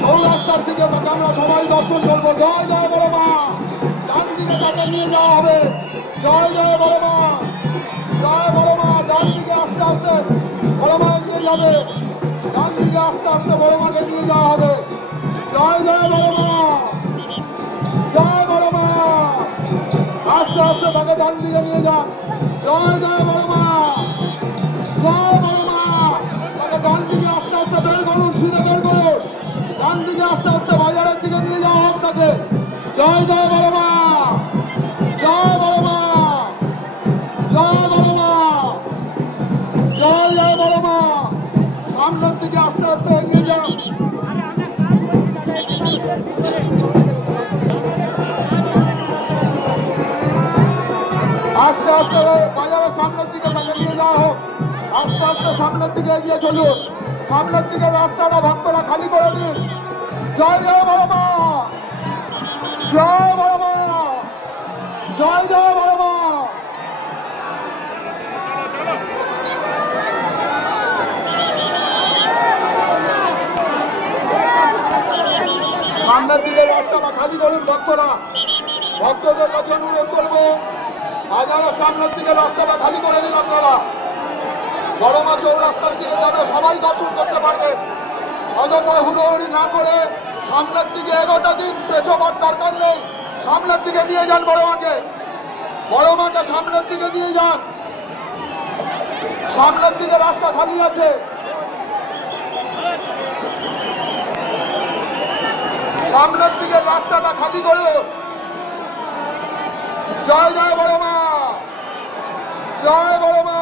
চৌরাস্তার দিকে আমরা সবাই দর্শন করবো। জয় জয় বড় মা। ডান দিকে তাকে নিয়ে যাওয়া হবে। জয় জয় বড় মা, জয় বড় মা। ডান দিকে আস্তে আস্তে বড় মা এগিয়ে যাবে। ডান দিকে আস্তে আস্তে বড় মাকে নিয়ে যাওয়া হবে। জয় জয় বড় মা, জয় বড় মা। আস্তে আস্তে তাকে ডান দিকে নিয়ে যান। জয় জয় বড় মা, জয় বড় মা। তাকে ডান দিকে আস্তে আস্তে বের করুন, ছিঁড়ে বের করুন। ডান দিকে আস্তে আস্তে বাজারের দিকে নিয়ে যাওয়া হোক তাকে। জয় জয় বড় মা, জয় বড় মা, জয় বড় মা, জয় জয় বড় মা। সামনের দিকে আস্তে আস্তে এগিয়ে যান। আস্তে আস্তে বাজারের সামনের দিকে তাকে নিয়ে যাওয়া হোক। আস্তে আস্তে সামনের দিকে এগিয়ে চলুন। সামনের দিকে রাস্তাটা ভক্তরা খালি করে দিন। জয় জয় বড় মা, জয় বড় মা, জয় জয় বড় মা। সামনের দিকে রাস্তাটা খালি করুন ভক্তরা। ভক্তদের কাছে অনুরোধ করবো বাজারের সামনের দিকে রাস্তাটা খালি করে দিন আপনারা। বড় মা চৌরাস্তার দিকে যাবে, সবাই দর্শন করতে পারবে। অযথা হুড়োহুড়ি না করে সামনের দিকে এগোটা দিন, পেছোবার দরকার নেই। সামনের দিকে নিয়ে যান বড় মাকে, বড় মাকে সামনের দিকে নিয়ে যান। সামনের দিকে রাস্তা খালি আছে। সামনের দিকে রাস্তাটা খালি করো। জয় জয় বড় মা, জয় বড় মা।